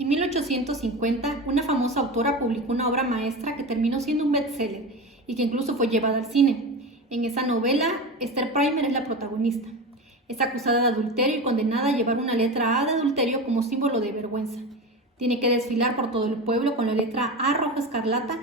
En 1850, una famosa autora publicó una obra maestra que terminó siendo un bestseller y que incluso fue llevada al cine. En esa novela, Esther Primer es la protagonista. Es acusada de adulterio y condenada a llevar una letra A de adulterio como símbolo de vergüenza. Tiene que desfilar por todo el pueblo con la letra A roja escarlata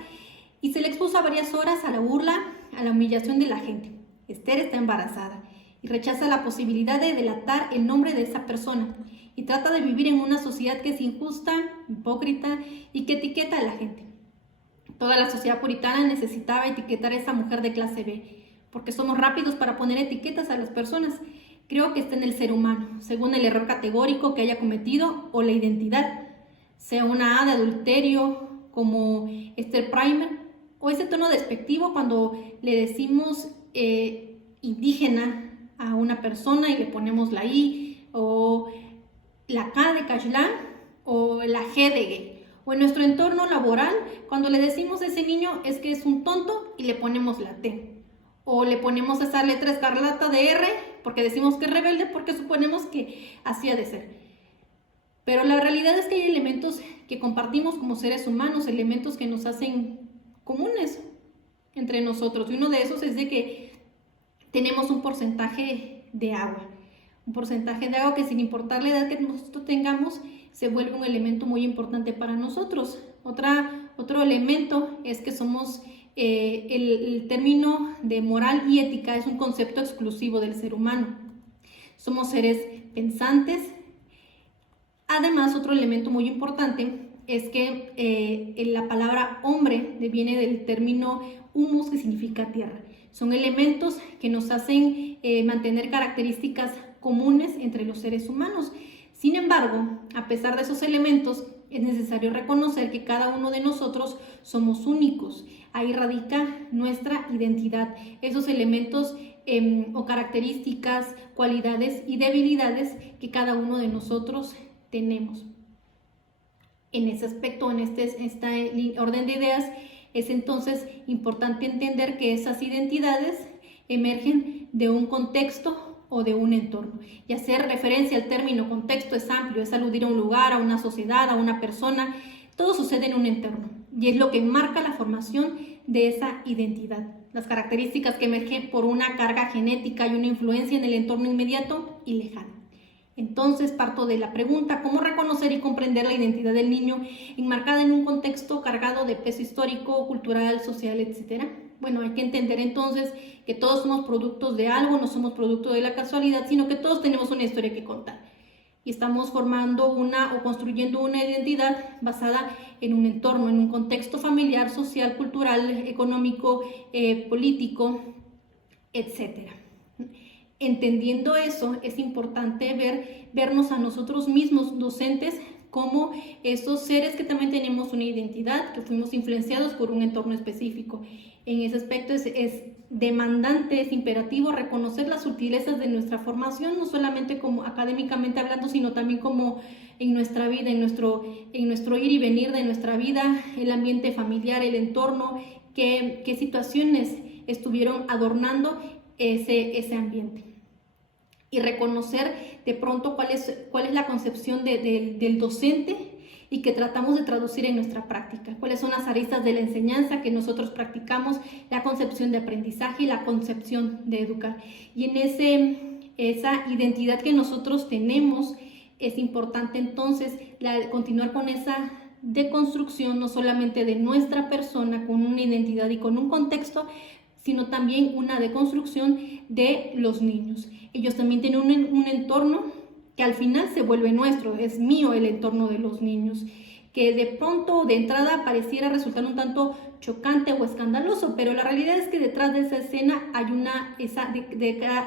y se le expuso a varias horas a la burla, a la humillación de la gente. Esther está embarazada y rechaza la posibilidad de delatar el nombre de esa persona y trata de vivir en una sociedad que es injusta, hipócrita y que etiqueta a la gente. Toda la sociedad puritana necesitaba etiquetar a esa mujer de clase B, porque somos rápidos para poner etiquetas a las personas. Creo que está en el ser humano, según el error categórico que haya cometido o la identidad, sea una A de adulterio como Esther Primer, o ese tono despectivo cuando le decimos indígena a una persona y le ponemos la I, o la K de Kashlan, o la G de gay. O en nuestro entorno laboral, cuando le decimos a ese niño es que es un tonto y le ponemos la T. O le ponemos esa letra escarlata de R porque decimos que es rebelde porque suponemos que así ha de ser. Pero la realidad es que hay elementos que compartimos como seres humanos, elementos que nos hacen comunes entre nosotros. Y uno de esos es de que tenemos un porcentaje de agua. Un porcentaje de agua que sin importar la edad que nosotros tengamos, se vuelve un elemento muy importante para nosotros. Otro elemento es que somos, el término de moral y ética es un concepto exclusivo del ser humano. Somos seres pensantes. Además, otro elemento muy importante es que la palabra hombre viene del término humus, que significa tierra. Son elementos que nos hacen mantener características comunes entre los seres humanos. Sin embargo, a pesar de esos elementos, es necesario reconocer que cada uno de nosotros somos únicos. Ahí radica nuestra identidad, esos elementos o características, cualidades y debilidades que cada uno de nosotros tenemos. En ese aspecto, en este orden de ideas, es entonces importante entender que esas identidades emergen de un contexto o de un entorno. Y hacer referencia al término contexto es amplio, es aludir a un lugar, a una sociedad, a una persona. Todo sucede en un entorno y es lo que marca la formación de esa identidad. Las características que emergen por una carga genética y una influencia en el entorno inmediato y lejano. Entonces parto de la pregunta: ¿cómo reconocer y comprender la identidad del niño enmarcada en un contexto cargado de peso histórico, cultural, social, etcétera? Bueno, hay que entender entonces que todos somos productos de algo, no somos producto de la casualidad, sino que todos tenemos una historia que contar. Y estamos formando o construyendo una identidad basada en un entorno, en un contexto familiar, social, cultural, económico, político, etcétera. Entendiendo eso, es importante vernos a nosotros mismos, docentes, como esos seres que también tenemos una identidad, que fuimos influenciados por un entorno específico. En ese aspecto es demandante, es imperativo reconocer las sutilezas de nuestra formación, no solamente como académicamente hablando, sino también como en nuestra vida, en nuestro ir y venir de nuestra vida, el ambiente familiar, el entorno, qué situaciones estuvieron adornando ese ambiente. Y reconocer de pronto cuál es la concepción del docente y que tratamos de traducir en nuestra práctica. Cuáles son las aristas de la enseñanza que nosotros practicamos, la concepción de aprendizaje y la concepción de educar. Y en esa identidad que nosotros tenemos, es importante entonces continuar con esa deconstrucción, no solamente de nuestra persona con una identidad y con un contexto, sino también una deconstrucción de los niños. Ellos también tienen un entorno que al final se vuelve nuestro, es mío el entorno de los niños, que de pronto, de entrada, pareciera resultar un tanto chocante o escandaloso, pero la realidad es que detrás de esa escena hay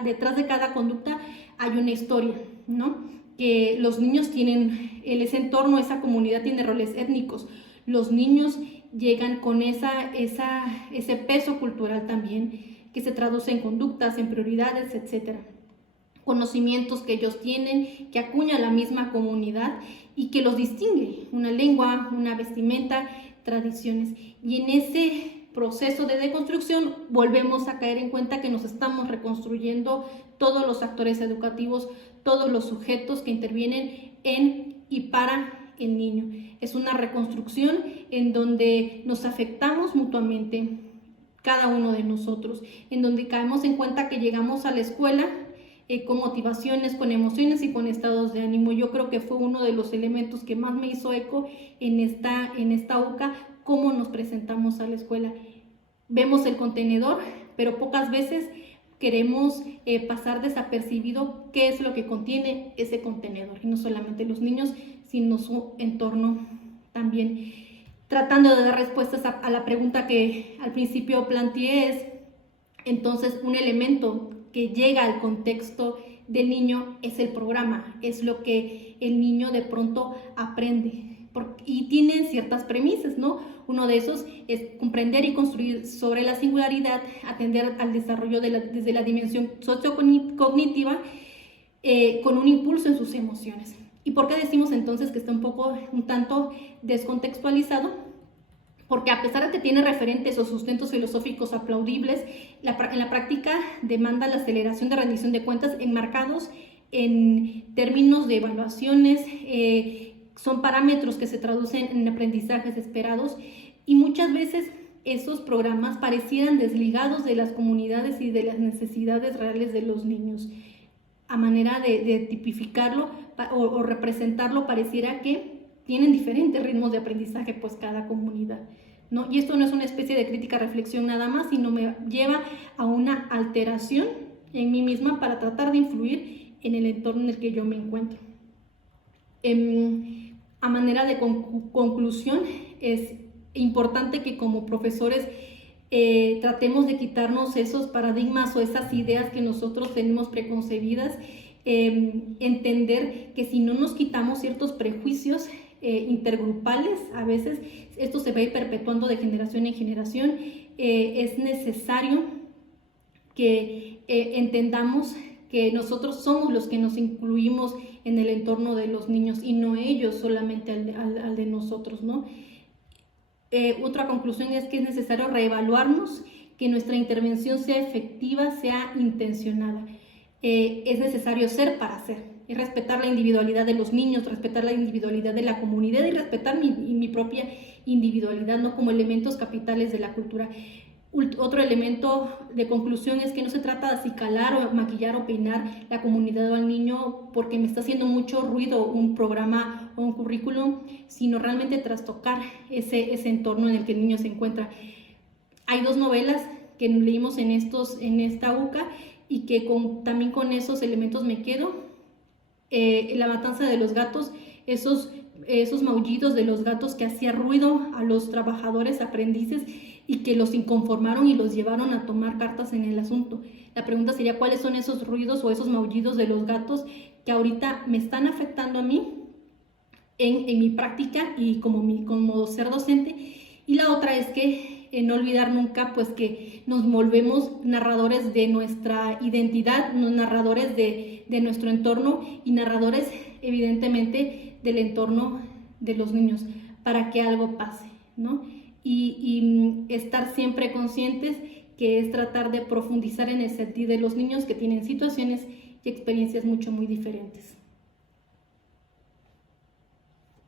detrás de cada conducta hay una historia, ¿no? Que los niños tienen, ese entorno, esa comunidad tiene roles étnicos. Los niños llegan con ese peso cultural también, que se traduce en conductas, en prioridades, etcétera. Conocimientos que ellos tienen, que acuña la misma comunidad y que los distingue, una lengua, una vestimenta, tradiciones. Y en ese proceso de deconstrucción volvemos a caer en cuenta que nos estamos reconstruyendo todos los actores educativos, todos los sujetos que intervienen en y para el niño. Es una reconstrucción en donde nos afectamos mutuamente, cada uno de nosotros, en donde caemos en cuenta que llegamos a la escuela con motivaciones, con emociones y con estados de ánimo. Yo creo que fue uno de los elementos que más me hizo eco en esta UCA, cómo nos presentamos a la escuela. Vemos el contenedor, pero pocas veces queremos pasar desapercibido qué es lo que contiene ese contenedor, y no solamente los niños, sino su entorno también. Tratando de dar respuestas a la pregunta que al principio planteé, es entonces un elemento que llega al contexto del niño es el programa, es lo que el niño de pronto aprende. Y tienen ciertas premisas, ¿no? Uno de esos es comprender y construir sobre la singularidad, atender al desarrollo desde la dimensión sociocognitiva con un impulso en sus emociones. ¿Y por qué decimos entonces que está un tanto descontextualizado? Porque a pesar de que tiene referentes o sustentos filosóficos aplaudibles, en la práctica demanda la aceleración de rendición de cuentas enmarcados en términos de evaluaciones, son parámetros que se traducen en aprendizajes esperados, y muchas veces esos programas parecieran desligados de las comunidades y de las necesidades reales de los niños. A manera de tipificarlo o representarlo, pareciera que tienen diferentes ritmos de aprendizaje pues cada comunidad, ¿no? Y esto no es una especie de crítica reflexión nada más, sino me lleva a una alteración en mí misma para tratar de influir en el entorno en el que yo me encuentro. A manera de conclusión, es importante que como profesores tratemos de quitarnos esos paradigmas o esas ideas que nosotros tenemos preconcebidas, entender que si no nos quitamos ciertos prejuicios intergrupales, a veces esto se va a ir perpetuando de generación en generación. Es necesario que entendamos que nosotros somos los que nos incluimos en el entorno de los niños y no ellos solamente al de nosotros, ¿no? Otra conclusión es que es necesario reevaluarnos, que nuestra intervención sea efectiva, sea intencionada. Es necesario ser para ser, es respetar la individualidad de los niños, respetar la individualidad de la comunidad y respetar mi propia individualidad, ¿no? Como elementos capitales de la cultura. Otro elemento de conclusión es que no se trata de acicalar o maquillar o peinar la comunidad o al niño porque me está haciendo mucho ruido un programa o un currículum, sino realmente trastocar ese entorno en el que el niño se encuentra. Hay dos novelas que leímos en esta UCA y que también con esos elementos me quedo. La matanza de los gatos, esos maullidos de los gatos que hacía ruido a los trabajadores aprendices y que los inconformaron y los llevaron a tomar cartas en el asunto. La pregunta sería, ¿cuáles son esos ruidos o esos maullidos de los gatos que ahorita me están afectando a mí en mi práctica y como ser docente? Y la otra es que no olvidar nunca pues que nos volvemos narradores de nuestra identidad, narradores de nuestro entorno y narradores evidentemente del entorno de los niños para que algo pase, ¿no? Y estar siempre conscientes que es tratar de profundizar en el sentir de los niños que tienen situaciones y experiencias muy diferentes.